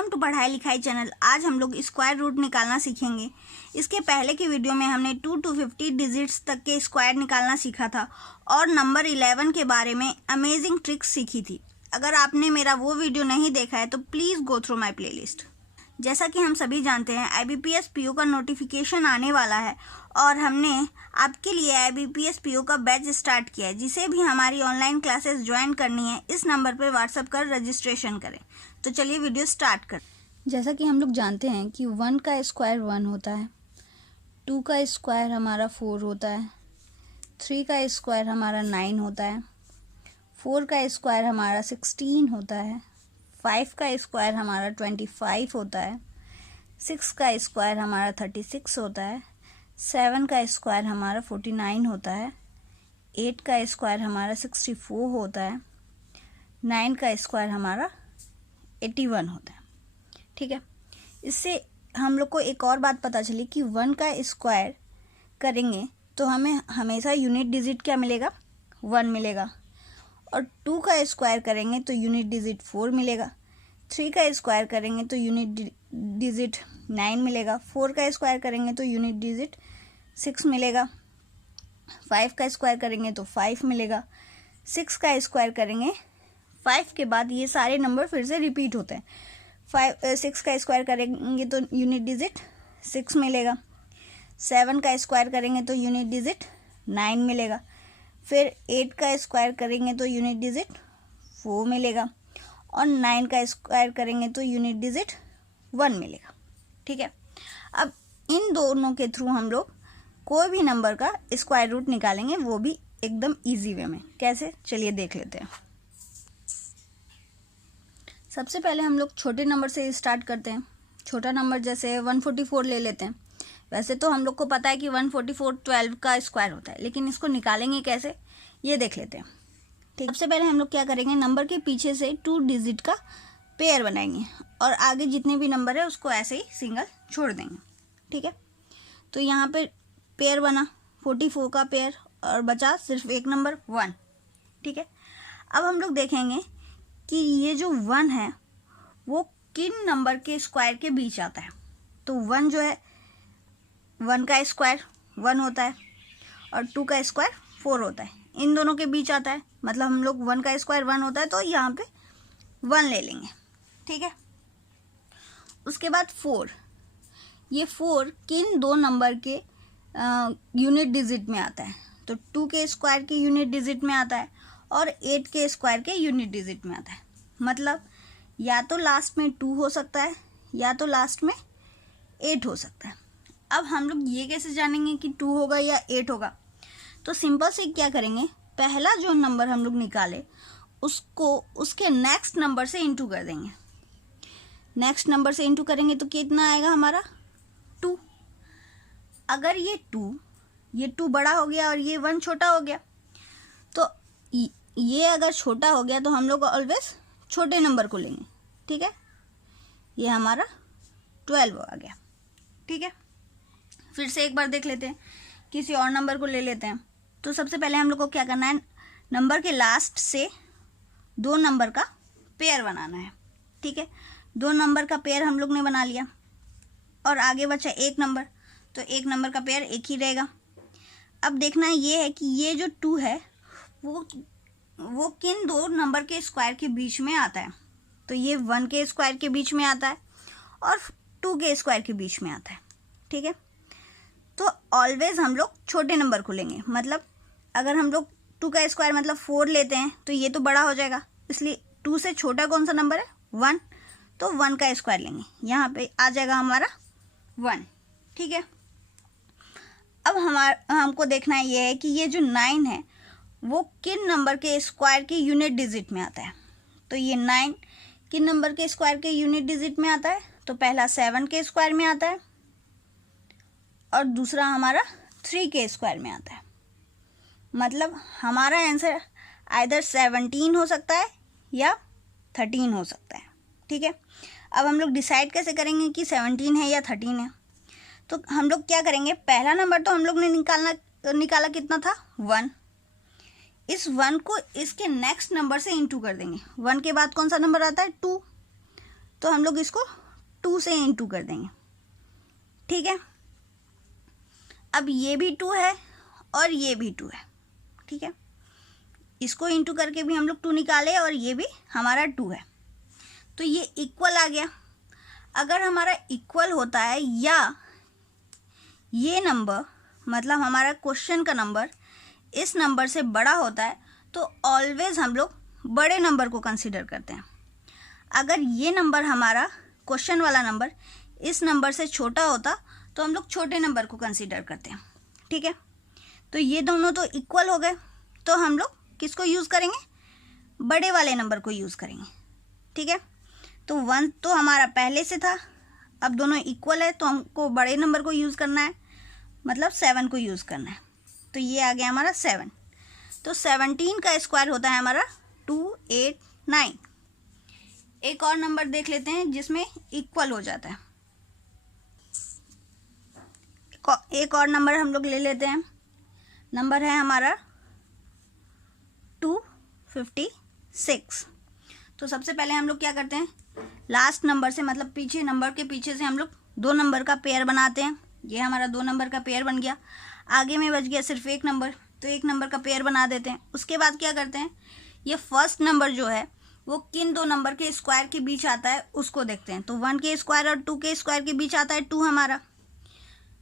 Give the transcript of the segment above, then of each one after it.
Welcome to पढ़ाई लिखाई channel. आज हम लोग स्क्वायर रूट निकालना सीखेंगे। इसके पहले की वीडियो में हमने 2 to 50 डिजिट्स तक के स्क्वायर निकालना सीखा था और नंबर 11 के बारे में अमेजिंग ट्रिक्स सीखी थी। अगर आपने मेरा वो वीडियो नहीं देखा है तो please go through my playlist. जैसा कि हम सभी जानते हैं IBPS PO का नोटिफिकेशन आने वाला है और हमने आपके लिए IBPS PO का बैच स्टार्ट किया है। जिसे भी हमारी ऑनलाइन क्लासेस ज्वाइन करनी है इस नंबर पर व्हाट्सएप कर रजिस्ट्रेशन करें। तो चलिए वीडियो स्टार्ट कर। जैसा कि हम लोग जानते हैं कि 1 का स्क्वायर 1 होता है, 2 का स्क्वायर हमारा 4 होता है, 3 का स्क्वायर हमारा 9 होता है, 4 का स्क्वायर हमारा 16 होता है, 5 का स्क्वायर हमारा 25 होता है, 6 का स्क्वायर हमारा 36 होता है, 7 का स्क्वायर हमारा 49 होता है, 8 का स्क्वायर हमारा 64 होता है, 9 का स्क्वायर हमारा 81 होता है। ठीक है, इससे हम लोग को एक और बात पता चली कि 1 का स्क्वायर करेंगे तो हमें हमेशा यूनिट डिजिट क्या मिलेगा, 1 मिलेगा। और 2 का स्क्वायर करेंगे तो यूनिट डिजिट 4 मिलेगा। 3 का स्क्वायर करेंगे तो यूनिट डिजिट 9 मिलेगा। 4 का स्क्वायर करेंगे तो यूनिट डिजिट 6 मिलेगा। 5 का स्क्वायर करेंगे तो 5 मिलेगा। 6 का स्क्वायर करेंगे, 5 के बाद ये सारे नंबर फिर से रिपीट होते हैं। 6 का स्क्वायर करेंगे तो यूनिट डिजिट 6 मिलेगा। 7 का स्क्वायर करेंगे तो यूनिट डिजिट 9 मिलेगा। फिर 8 का स्क्वायर करेंगे तो यूनिट डिजिट 4 मिलेगा और 9 का स्क्वायर करेंगे तो यूनिट डिजिट 1 मिलेगा। ठीक है, अब इन दोनों के थ्रू हम लोग कोई भी नंबर का स्क्वायर रूट निकालेंगे, वो भी एकदम इजी वे में। कैसे, चलिए देख लेते हैं। सबसे पहले हम लोग छोटे नंबर से स्टार्ट करते हैं। छोटा नंबर जैसे 144 ले लेते हैं। वैसे तो हम लोग को पता है कि 144 12 का स्क्वायर होता है, लेकिन इसको निकालेंगे कैसे ये देख लेते हैं। ठीक, सबसे पहले हम लोग क्या करेंगे, नंबर के पीछे से 2 डिजिट का पेयर बनाएंगे और आगे जितने भी नंबर है उसको ऐसे ही सिंगल छोड़ देंगे। ठीक है, तो यहाँ पे पेयर बना 44 का पेयर और बचा सिर्फ एक नंबर 1। ठीक है, अब हम लोग देखेंगे कि ये जो 1 है वो किन नंबर के स्क्वायर के बीच आता है। तो 1 जो है, 1 का स्क्वायर 1 होता है और 2 का स्क्वायर 4 होता है, इन दोनों के बीच आता है। मतलब हम लोग 1 का स्क्वायर 1 होता है तो यहाँ पे 1 ले लेंगे। ठीक है, उसके बाद 4, ये 4 किन दो नंबर के यूनिट डिजिट में आता है। तो 2 के स्क्वायर के यूनिट डिजिट में आता है और 8 के स्क्वायर के यूनिट डिजिट में आता है। मतलब या तो लास्ट में 2 हो सकता है या तो लास्ट में 8 हो सकता है। अब हम लोग ये कैसे जानेंगे कि 2 होगा या 8 होगा। तो सिंपल से क्या करेंगे, पहला जो नंबर हम लोग निकाले उसको उसके नेक्स्ट नंबर से इंटू कर देंगे। नेक्स्ट नंबर से इंटू करेंगे तो कितना आएगा हमारा, 2। अगर ये 2 बड़ा हो गया और ये 1 छोटा हो गया, तो ये अगर छोटा हो गया तो हम लोग ऑलवेज छोटे नंबर को लेंगे। ठीक है, ये हमारा 12 आ गया। ठीक है, फिर से एक बार देख लेते हैं, किसी और नंबर को ले लेते हैं। तो सबसे पहले हम लोग को क्या करना है, नंबर के लास्ट से 2 नंबर का पेयर बनाना है। ठीक है, 2 नंबर का पेयर हम लोग ने बना लिया और आगे बचा एक नंबर, तो एक नंबर का पेयर एक ही रहेगा। अब देखना ये है कि ये जो 2 है वो किन दो नंबर के स्क्वायर के बीच में आता है। तो ये 1 के स्क्वायर के बीच में आता है और 2 के स्क्वायर के बीच में आता है। ठीक है, तो ऑलवेज हम लोग छोटे नंबर को लेंगे। मतलब अगर हम लोग 2 का स्क्वायर मतलब 4 लेते हैं तो ये तो बड़ा हो जाएगा, इसलिए 2 से छोटा कौन सा नंबर है, 1। तो 1 का स्क्वायर लेंगे, यहाँ पे आ जाएगा हमारा 1। ठीक है, अब हमको देखना ये है कि ये जो 9 है वो किन नंबर के स्क्वायर के यूनिट डिजिट में आता है। तो ये 9 किन नंबर के स्क्वायर के यूनिट डिजिट में आता है, तो पहला 7 के स्क्वायर में आता है और दूसरा हमारा 3 के स्क्वायर में आता है। मतलब हमारा आंसर आइदर 17 हो सकता है या 13 हो सकता है। ठीक है, अब हम लोग डिसाइड कैसे करेंगे कि 17 है या 13 है। तो हम लोग क्या करेंगे, पहला नंबर तो हम लोग ने निकाला कितना था, 1। इस 1 को इसके नेक्स्ट नंबर से इंटू कर देंगे। 1 के बाद कौन सा नंबर आता है, 2। तो हम लोग इसको 2 से इंटू कर देंगे, ठीक है। अब ये भी 2 है और ये भी 2 है, ठीक है। इसको इंटू करके भी हम लोग 2 निकाले और ये भी हमारा 2 है, तो ये इक्वल आ गया। अगर हमारा इक्वल होता है या ये नंबर मतलब हमारा क्वेश्चन का नंबर इस नंबर से बड़ा होता है तो ऑलवेज हम लोग बड़े नंबर को कंसीडर करते हैं। अगर ये नंबर हमारा क्वेश्चन वाला नंबर इस नंबर से छोटा होता तो हम लोग छोटे नंबर को कंसीडर करते हैं, ठीक है। तो ये दोनों तो इक्वल हो गए, तो हम लोग किसको यूज़ करेंगे, बड़े वाले नंबर को यूज़ करेंगे, ठीक है। तो 1 तो हमारा पहले से था, अब दोनों इक्वल है तो हमको बड़े नंबर को यूज़ करना है, मतलब 7 को यूज़ करना है। तो ये आ गया हमारा 7। तो 17 का स्क्वायर होता है हमारा 289। एक और नंबर देख लेते हैं जिसमें इक्वल हो जाता है। एक और नंबर हम लोग ले लेते हैं, नंबर है हमारा 256। तो सबसे पहले हम लोग क्या करते हैं, लास्ट नंबर से मतलब पीछे नंबर के पीछे से हम लोग 2 नंबर का पेयर बनाते हैं। ये हमारा 2 नंबर का पेयर बन गया, आगे में बच गया सिर्फ 1 नंबर, तो 1 नंबर का पेयर बना देते हैं। उसके बाद क्या करते हैं, ये फर्स्ट नंबर जो है वो किन 2 नंबर के स्क्वायर के बीच आता है उसको देखते हैं। तो 1 के स्क्वायर और 2 के स्क्वायर के बीच आता है 2 हमारा।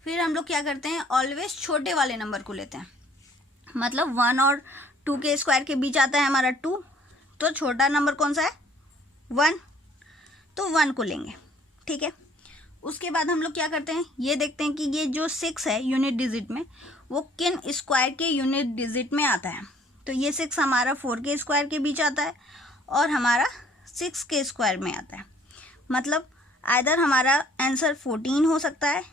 फिर हम लोग क्या करते हैं, ऑलवेज छोटे वाले नंबर को लेते हैं, मतलब 1 और 2 के स्क्वायर के बीच आता है हमारा 2, तो छोटा नंबर कौन सा है 1, तो 1 को लेंगे, ठीक है। उसके बाद हम लोग क्या करते हैं, ये देखते हैं कि ये जो 6 है यूनिट डिजिट में वो किन स्क्वायर के यूनिट डिजिट में आता है। तो ये 6 हमारा 4 के स्क्वायर के बीच आता है और हमारा 6 के स्क्वायर में आता है, मतलब आइदर हमारा आंसर 14 हो सकता है,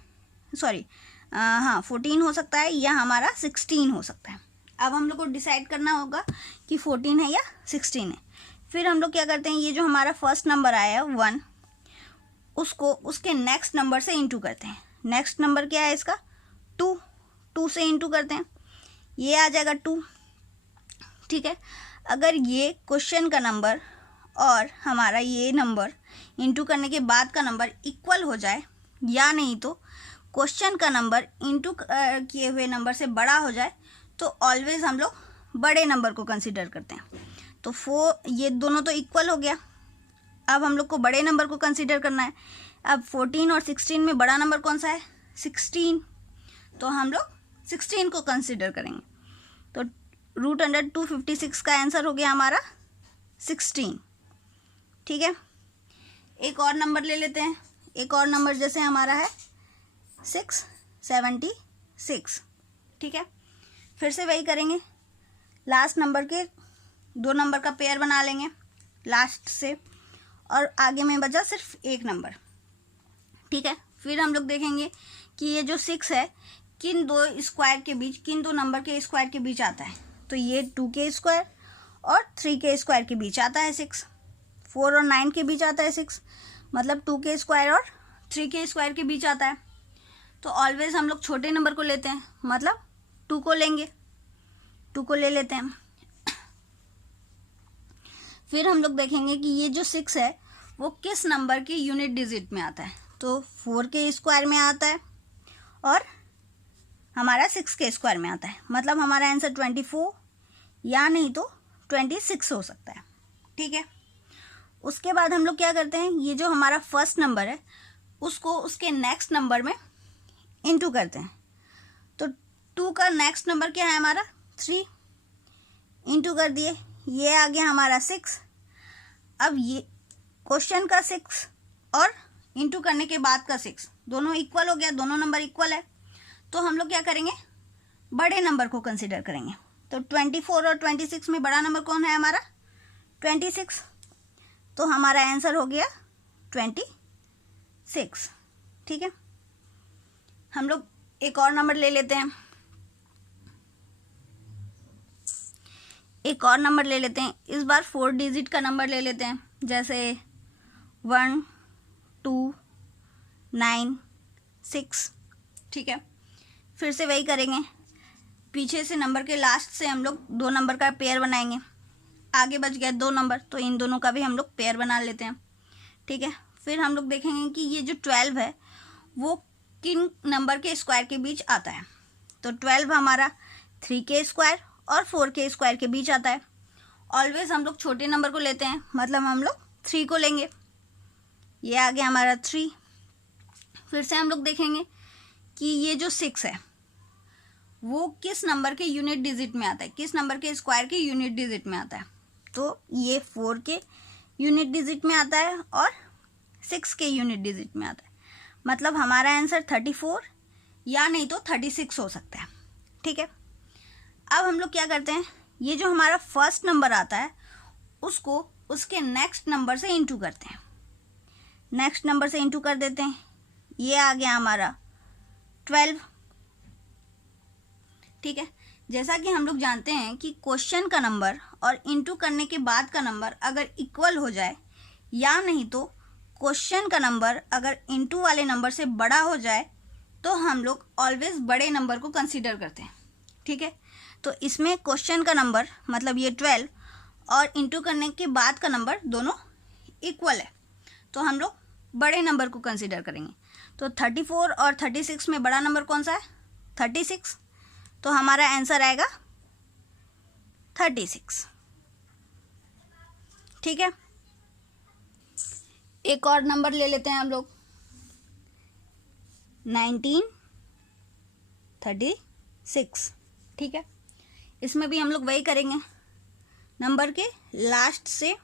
सॉरी 14 हो सकता है या हमारा 16 हो सकता है। अब हम लोग को डिसाइड करना होगा कि 14 है या 16 है। फिर हम लोग क्या करते हैं, ये जो हमारा फर्स्ट नंबर आया है 1, उसको उसके नेक्स्ट नंबर से इंटू करते हैं। नेक्स्ट नंबर क्या है इसका 2 से इंटू करते हैं, ये आ जाएगा 2, ठीक है। अगर ये क्वेश्चन का नंबर और हमारा ये नंबर इंटू करने के बाद का नंबर इक्वल हो जाए या नहीं तो क्वेश्चन का नंबर इंटू किए हुए नंबर से बड़ा हो जाए तो ऑलवेज हम लोग बड़े नंबर को कंसीडर करते हैं। तो 4 ये दोनों तो इक्वल हो गया, अब हम लोग को बड़े नंबर को कंसीडर करना है। अब 14 और 16 में बड़ा नंबर कौन सा है 16, तो हम लोग 16 को कंसीडर करेंगे। तो √256 का आंसर हो गया हमारा 16, ठीक है। एक और नंबर ले लेते हैं, एक और नंबर जैसे हमारा है 676, ठीक है। फिर से वही करेंगे, लास्ट नंबर के 2 नंबर का पेयर बना लेंगे लास्ट से और आगे में बचा सिर्फ 1 नंबर, ठीक है। फिर हम लोग देखेंगे कि ये जो 6 है किन 2 स्क्वायर के बीच, किन 2 नंबर के स्क्वायर के बीच आता है। तो ये 2 के स्क्वायर और 3 के स्क्वायर के बीच आता है 6, 4 और 9 के बीच आता है 6, मतलब 2 के स्क्वायर और 3 के स्क्वायर के बीच आता है। तो ऑलवेज हम लोग छोटे नंबर को लेते हैं, मतलब 2 को लेंगे, 2 को ले लेते हैं। फिर हम लोग देखेंगे कि ये जो 6 है वो किस नंबर की यूनिट डिजिट में आता है। तो 4 के स्क्वायर में आता है और हमारा 6 के स्क्वायर में आता है, मतलब हमारा आंसर 24 या नहीं तो 26 हो सकता है, ठीक है। उसके बाद हम लोग क्या करते हैं, ये जो हमारा फर्स्ट नंबर है उसको उसके नेक्स्ट नंबर में इंटू करते हैं। तो 2 का नेक्स्ट नंबर क्या है हमारा 3, इंटू कर दिए, ये आ गया हमारा 6। अब ये क्वेश्चन का 6 और इंटू करने के बाद का 6 दोनों इक्वल हो गया, दोनों नंबर इक्वल है, तो हम लोग क्या करेंगे बड़े नंबर को कंसीडर करेंगे। तो 24 और 26 में बड़ा नंबर कौन है हमारा 26, तो हमारा आंसर हो गया 26, ठीक है। हम लोग एक और नंबर ले लेते हैं, एक और नंबर ले लेते हैं, इस बार 4 डिजिट का नंबर ले लेते हैं, जैसे 1 2 9 6, ठीक है। फिर से वही करेंगे, पीछे से नंबर के लास्ट से हम लोग 2 नंबर का पेयर बनाएंगे, आगे बच गया 2 नंबर, तो इन दोनों का भी हम लोग पेयर बना लेते हैं, ठीक है। फिर हम लोग देखेंगे कि ये जो 12 है वो किन नंबर के स्क्वायर के बीच आता है। तो 12 हमारा 3 के स्क्वायर और 4 के स्क्वायर के बीच आता है। ऑलवेज हम लोग छोटे नंबर को लेते हैं, मतलब हम लोग 3 को लेंगे। ये आ गया हमारा 3। फिर से हम लोग देखेंगे कि ये जो 6 है वो किस नंबर के यूनिट डिजिट में आता है, किस नंबर के स्क्वायर के यूनिट डिजिट में आता है। तो ये 4 के यूनिट डिजिट में आता है और 6 के यूनिट डिजिट में आता है। मतलब हमारा आंसर 34 या नहीं तो 36 हो सकता है। ठीक है, अब हम लोग क्या करते हैं, ये जो हमारा फर्स्ट नंबर आता है उसको उसके नेक्स्ट नंबर से इंटू करते हैं। नेक्स्ट नंबर से इंटू कर देते हैं। ये आ गया हमारा 12। ठीक है, जैसा कि हम लोग जानते हैं कि क्वेश्चन का नंबर और इंटू करने के बाद का नंबर अगर इक्वल हो जाए या नहीं तो क्वेश्चन का नंबर अगर इंटू वाले नंबर से बड़ा हो जाए तो हम लोग ऑलवेज बड़े नंबर को कंसीडर करते हैं। ठीक है, तो इसमें क्वेश्चन का नंबर मतलब ये 12 और इंटू करने के बाद का नंबर दोनों इक्वल है, तो हम लोग बड़े नंबर को कंसीडर करेंगे। तो 34 और 36 में बड़ा नंबर कौन सा है, 36। तो हमारा आंसर आएगा 36। ठीक है, एक और नंबर ले लेते हैं हम लोग 1936। ठीक है, इसमें भी हम लोग वही करेंगे, नंबर के लास्ट से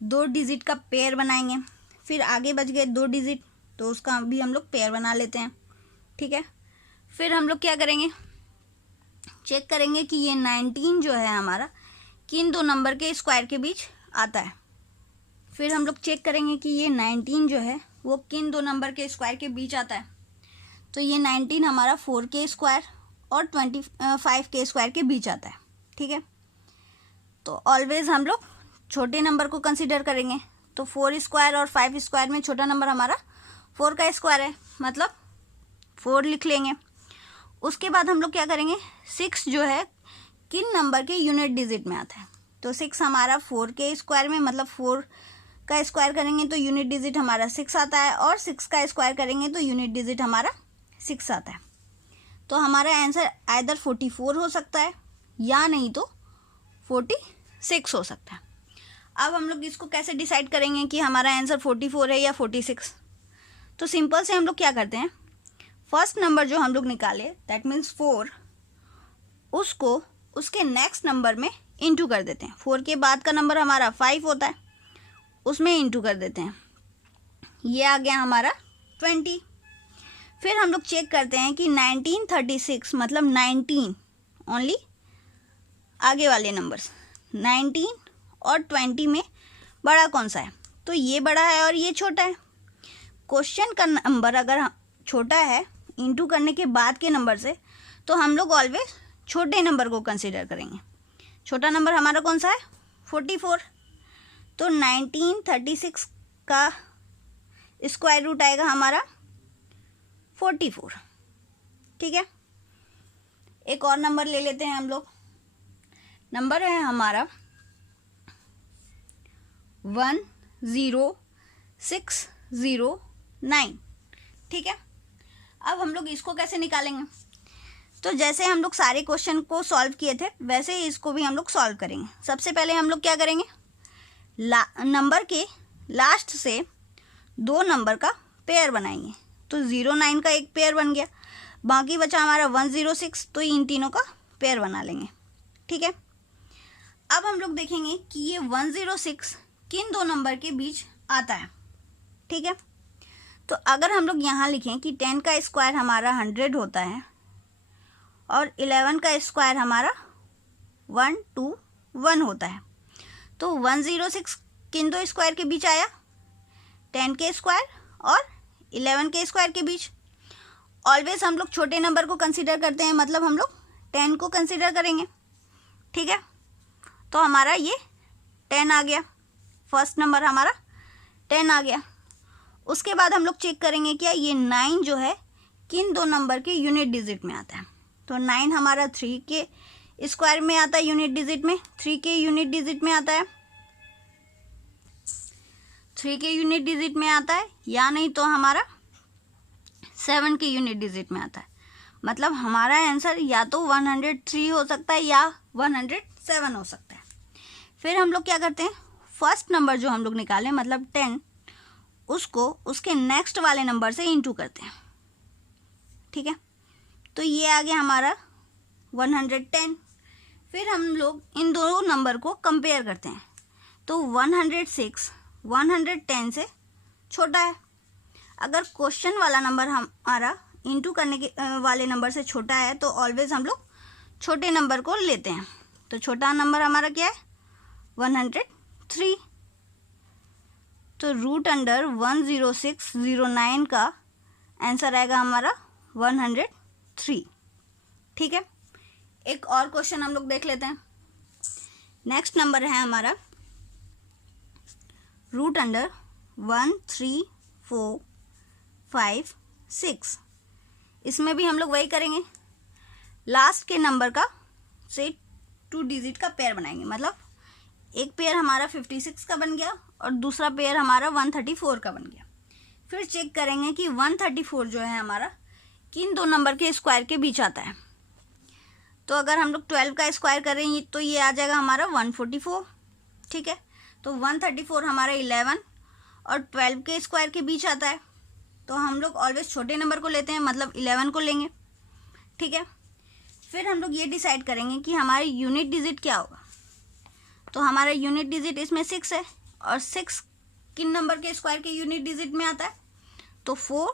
2 डिजिट का पेयर बनाएंगे। फिर आगे बच गए 2 डिजिट तो उसका भी हम लोग पेयर बना लेते हैं। ठीक है, फिर हम लोग क्या करेंगे, चेक करेंगे कि ये 19 जो है हमारा किन 2 नंबर के स्क्वायर के बीच आता है। फिर हम लोग चेक करेंगे कि ये 19 जो है वो किन 2 नंबर के स्क्वायर के बीच आता है। तो ये 19 हमारा 4 के स्क्वायर और 25 के स्क्वायर के बीच आता है। ठीक है, तो ऑलवेज हम लोग छोटे नंबर को कंसीडर करेंगे। तो 4 स्क्वायर और 5 स्क्वायर में छोटा नंबर हमारा 4 का स्क्वायर है, मतलब 4 लिख लेंगे। उसके बाद हम लोग क्या करेंगे, 6 जो है किन नंबर के यूनिट डिजिट में आता है। तो 6 हमारा 4 के स्क्वायर में, मतलब 4 का स्क्वायर करेंगे तो यूनिट डिजिट हमारा 6 आता है, और 6 का स्क्वायर करेंगे तो यूनिट डिजिट हमारा 6 आता है। तो हमारा आंसर आइदर 44 हो सकता है या नहीं तो 46 हो सकता है। अब हम लोग इसको कैसे डिसाइड करेंगे कि हमारा आंसर 44 है या 46। तो सिंपल से हम लोग क्या करते हैं, फर्स्ट नंबर जो हम लोग निकाले दैट मीन्स 4, उसको उसके नेक्स्ट नंबर में इंटू कर देते हैं। 4 के बाद का नंबर हमारा 5 होता है, उसमें इंटू कर देते हैं। ये आ गया हमारा 20। फिर हम लोग चेक करते हैं कि 1936 मतलब 19 ओनली आगे वाले नंबर्स 19 और 20 में बड़ा कौन सा है। तो ये बड़ा है और ये छोटा है। क्वेश्चन का नंबर अगर छोटा है इंटू करने के बाद के नंबर से, तो हम लोग ऑलवेज छोटे नंबर को कंसीडर करेंगे। छोटा नंबर हमारा कौन सा है, 44। तो 1936 का स्क्वायर रूट आएगा हमारा 44। ठीक है, एक और नंबर ले लेते हैं हम लोग। नंबर है हमारा 10609। ठीक है, अब हम लोग इसको कैसे निकालेंगे। तो जैसे हम लोग सारे क्वेश्चन को सॉल्व किए थे वैसे ही इसको भी हम लोग सॉल्व करेंगे। सबसे पहले हम लोग क्या करेंगे, नंबर के लास्ट से 2 नंबर का पेयर बनाएंगे। तो 09 का एक पेयर बन गया, बाकी बचा हमारा 106, तो इन तीनों का पेयर बना लेंगे। ठीक है, अब हम लोग देखेंगे कि ये 106 किन 2 नंबर के बीच आता है। ठीक है, तो अगर हम लोग यहाँ लिखें कि 10 का स्क्वायर हमारा 100 होता है और 11 का स्क्वायर हमारा 121 होता है, तो 106 किन 2 स्क्वायर के बीच आया, 10 के स्क्वायर और 11 के स्क्वायर के बीच। ऑलवेज हम लोग छोटे नंबर को कंसीडर करते हैं, मतलब हम लोग 10 को कंसीडर करेंगे। ठीक है, तो हमारा ये 10 आ गया, फर्स्ट नंबर हमारा 10 आ गया। उसके बाद हम लोग चेक करेंगे क्या ये 9 जो है किन 2 नंबर के यूनिट डिजिट में आता है। तो 9 हमारा 3 के स्क्वायर में आता है, यूनिट डिजिट में 3 के यूनिट डिजिट में आता है। 3 के यूनिट डिजिट में आता है या नहीं तो हमारा 7 के यूनिट डिजिट में आता है। मतलब हमारा आंसर या तो 103 हो सकता है या 107 हो सकता है। फिर हम लोग क्या करते हैं, फर्स्ट नंबर जो हम लोग निकालें मतलब 10, उसको उसके नेक्स्ट वाले नंबर से इंटू करते हैं। ठीक है, तो ये आ गया हमारा 110। फिर हम लोग इन दोनों नंबर को कंपेयर करते हैं, तो 106 110 से छोटा है। अगर क्वेश्चन वाला नंबर हमारा इंटू करने के वाले नंबर से छोटा है तो ऑलवेज हम लोग छोटे नंबर को लेते हैं। तो छोटा नंबर हमारा क्या है, 103। तो रूट अंडर 10609 का आंसर आएगा हमारा 103। ठीक है, एक और क्वेश्चन हम लोग देख लेते हैं। नेक्स्ट नंबर है हमारा रूट अंडर 13456। इसमें भी हम लोग वही करेंगे, लास्ट के नंबर का से 2 डिजिट का पेयर बनाएंगे। मतलब एक पेयर हमारा 56 का बन गया और दूसरा पेयर हमारा 134 का बन गया। फिर चेक करेंगे कि 134 जो है हमारा किन दो नंबर के स्क्वायर के बीच आता है। तो अगर हम लोग 12 का स्क्वायर करें तो ये आ जाएगा हमारा 144। ठीक है, तो 134 हमारा 11 और 12 के स्क्वायर के बीच आता है, तो हम लोग ऑलवेज छोटे नंबर को लेते हैं, मतलब 11 को लेंगे। ठीक है, फिर हम लोग ये डिसाइड करेंगे कि हमारे यूनिट डिजिट क्या होगा। तो हमारा यूनिट डिजिट इसमें 6 है और 6 किन नंबर के स्क्वायर के यूनिट डिजिट में आता है, तो 4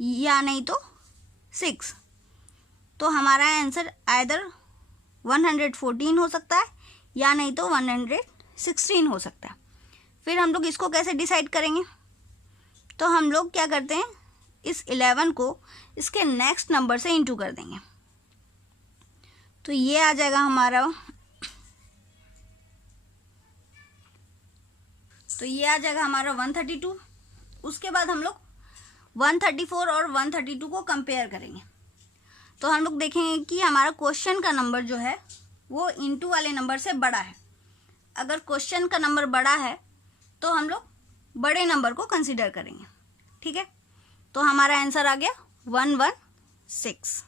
या नहीं तो 6। तो हमारा आंसर आइदर 114 हो सकता है या नहीं तो 116 हो सकता है। फिर हम लोग इसको कैसे डिसाइड करेंगे, तो हम लोग क्या करते हैं, इस 11 को इसके नेक्स्ट नंबर से इंटू कर देंगे। तो ये आ जाएगा हमारा 132। उसके बाद हम लोग 134 और 132 को कंपेयर करेंगे। तो हम लोग देखेंगे कि हमारा क्वेश्चन का नंबर जो है वो इंटू वाले नंबर से बड़ा है। अगर क्वेश्चन का नंबर बड़ा है तो हम लोग बड़े नंबर को कंसीडर करेंगे। ठीक है, तो हमारा आंसर आ गया 116।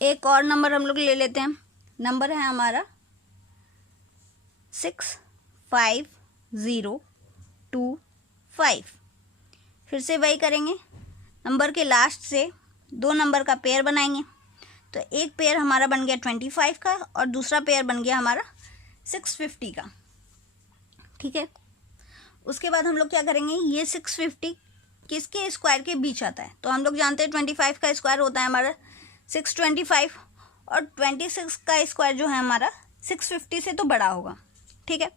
एक और नंबर हम लोग ले लेते हैं। नंबर है हमारा 65025। फिर से वही करेंगे, नंबर के लास्ट से 2 नंबर का पेयर बनाएंगे। तो एक पेयर हमारा बन गया 25 का और दूसरा पेयर बन गया हमारा 650 का। ठीक है, उसके बाद हम लोग क्या करेंगे, ये 650 किसके स्क्वायर के बीच आता है। तो हम लोग जानते हैं 25 का स्क्वायर होता है हमारा 625 और 26 का स्क्वायर जो है हमारा 650 से तो बड़ा होगा। ठीक है,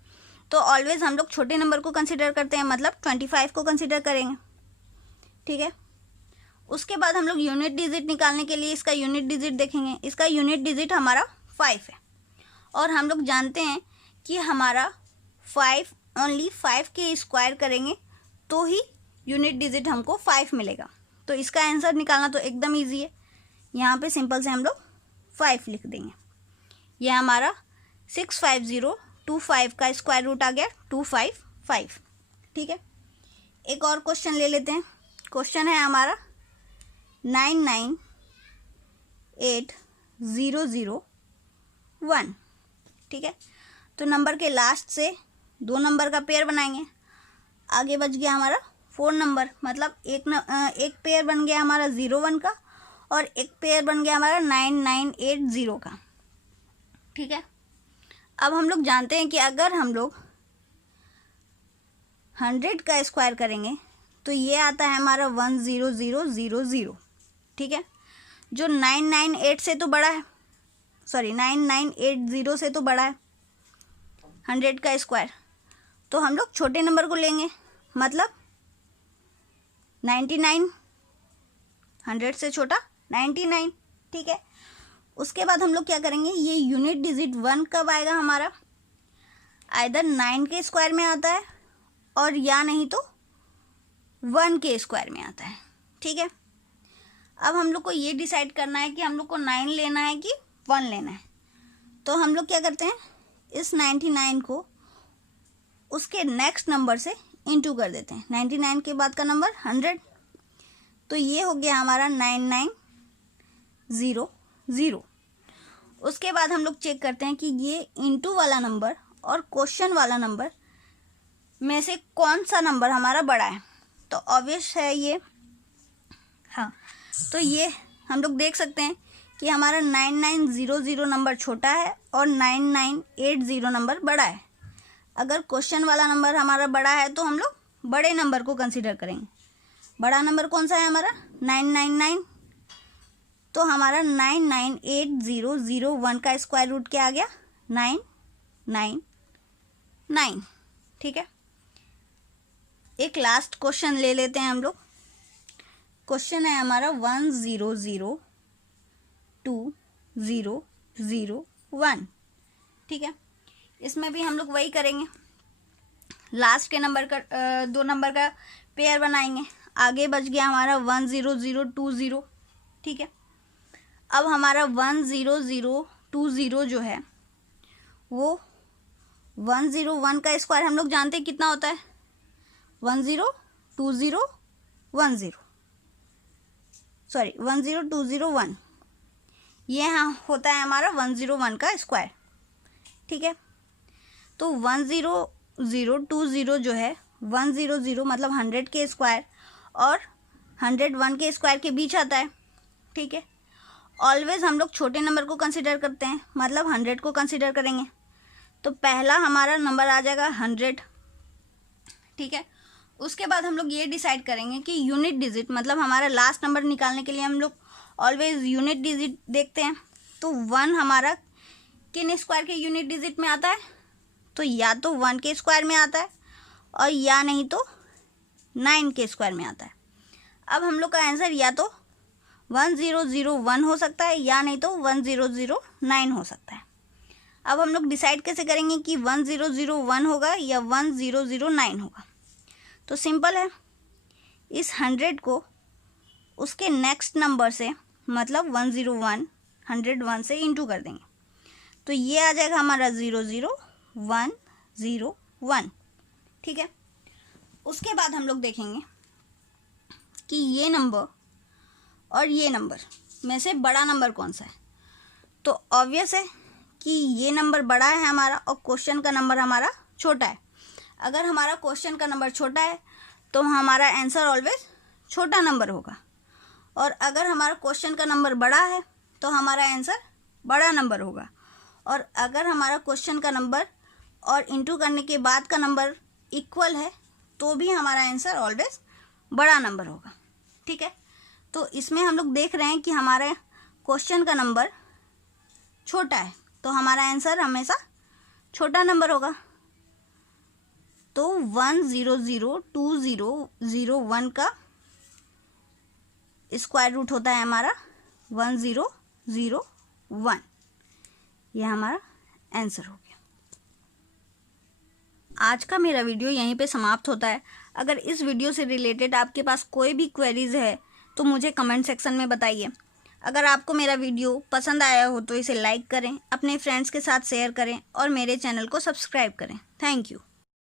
तो ऑलवेज हम लोग छोटे नंबर को कंसीडर करते हैं, मतलब 25 को कंसीडर करेंगे। ठीक है, उसके बाद हम लोग यूनिट डिजिट निकालने के लिए इसका यूनिट डिजिट देखेंगे। इसका यूनिट डिजिट हमारा 5 है और हम लोग जानते हैं कि हमारा 5 ओनली 5 के स्क्वायर करेंगे तो ही यूनिट डिजिट हमको 5 मिलेगा। तो इसका आंसर निकालना तो एकदम ईजी है, यहाँ पे सिंपल से हम लोग 5 लिख देंगे। यह हमारा 65025 का स्क्वायर रूट आ गया 255। ठीक है, एक और क्वेश्चन ले लेते हैं। क्वेश्चन है हमारा 998001। ठीक है, तो नंबर के लास्ट से 2 नंबर का पेयर बनाएंगे। आगे बच गया हमारा 4 नंबर, मतलब एक पेयर बन गया हमारा 01 का और एक पेयर बन गया हमारा 9980 का। ठीक है, अब हम लोग जानते हैं कि अगर हम लोग 100 का स्क्वायर करेंगे तो ये आता है हमारा 10000। ठीक है, जो 998 से तो बड़ा है, सॉरी 9980 से तो बड़ा है 100 का स्क्वायर। तो हम लोग छोटे नंबर को लेंगे, मतलब 99, 100 से छोटा 99। ठीक है, उसके बाद हम लोग क्या करेंगे, ये यूनिट डिजिट 1 कब आएगा हमारा, आइदर 9 के स्क्वायर में आता है और या नहीं तो 1 के स्क्वायर में आता है। ठीक है, अब हम लोग को ये डिसाइड करना है कि हम लोग को 9 लेना है कि 1 लेना है। तो हम लोग क्या करते हैं, इस 99 को उसके नेक्स्ट नंबर से इंटू कर देते हैं। 99 के बाद का नंबर 100, तो ये हो गया हमारा 9900। उसके बाद हम लोग चेक करते हैं कि ये इंटू वाला नंबर और क्वेश्चन वाला नंबर में से कौन सा नंबर हमारा बड़ा है। तो ऑब्वियस है ये, हाँ, तो ये हम लोग देख सकते हैं कि हमारा 9900 नंबर छोटा है और 9980 नंबर बड़ा है। अगर क्वेश्चन वाला नंबर हमारा बड़ा है तो हम लोग बड़े नंबर को कंसीडर करेंगे। बड़ा नंबर कौन सा है हमारा 999, तो हमारा 998001 का स्क्वायर रूट क्या आ गया 999। ठीक है, एक लास्ट क्वेश्चन ले लेते हैं हम लोग। क्वेश्चन है हमारा 1002001। ठीक है, इसमें भी हम लोग वही करेंगे, लास्ट के नंबर का 2 नंबर का पेयर बनाएंगे। आगे बच गया हमारा 10020। ठीक है, अब हमारा 10020 जो है वो 101 का स्क्वायर हम लोग जानते हैं कितना होता है 10201। ये हाँ होता है हमारा 101 का स्क्वायर। ठीक है, तो 10020 जो है 100 मतलब 100 के स्क्वायर और 101 के स्क्वायर के बीच आता है। ठीक है, ऑलवेज हम लोग छोटे नंबर को कंसीडर करते हैं, मतलब 100 को कंसीडर करेंगे। तो पहला हमारा नंबर आ जाएगा 100। ठीक है, उसके बाद हम लोग ये डिसाइड करेंगे कि यूनिट डिजिट, मतलब हमारा लास्ट नंबर निकालने के लिए हम लोग ऑलवेज यूनिट डिजिट देखते हैं। तो 1 हमारा किन स्क्वायर के यूनिट डिजिट में आता है, तो या तो 1 के स्क्वायर में आता है और या नहीं तो 9 के स्क्वायर में आता है। अब हम लोग का आंसर या तो 1001 हो सकता है या नहीं तो 1009 हो सकता है। अब हम लोग डिसाइड कैसे करेंगे कि 1001 होगा या 1009 होगा। तो सिंपल है, इस 100 को उसके नेक्स्ट नंबर से, मतलब 101 से इंटू कर देंगे, तो ये आ जाएगा हमारा 00101। ठीक है, उसके बाद हम लोग देखेंगे कि ये नंबर और ये नंबर में से बड़ा नंबर कौन सा है। तो ऑब्वियस है कि ये नंबर बड़ा है हमारा और क्वेश्चन का नंबर हमारा छोटा है। अगर हमारा क्वेश्चन का नंबर छोटा है तो हमारा आंसर ऑलवेज छोटा नंबर होगा, और अगर हमारा क्वेश्चन का नंबर बड़ा है तो हमारा आंसर बड़ा नंबर होगा, और अगर हमारा क्वेश्चन का नंबर और इंटू करने के बाद का नंबर इक्वल है तो भी हमारा आंसर ऑलवेज बड़ा नंबर होगा। ठीक है, तो इसमें हम लोग देख रहे हैं कि हमारा क्वेश्चन का नंबर छोटा है तो हमारा आंसर हमेशा छोटा नंबर होगा। तो 1002001 का स्क्वायर रूट होता है हमारा 1001। यह हमारा आंसर हो गया। आज का मेरा वीडियो यहीं पे समाप्त होता है। अगर इस वीडियो से रिलेटेड आपके पास कोई भी क्वेरीज है तो मुझे कमेंट सेक्शन में बताइए। अगर आपको मेरा वीडियो पसंद आया हो तो इसे लाइक करें, अपने फ्रेंड्स के साथ शेयर करें और मेरे चैनल को सब्सक्राइब करें। Thank you.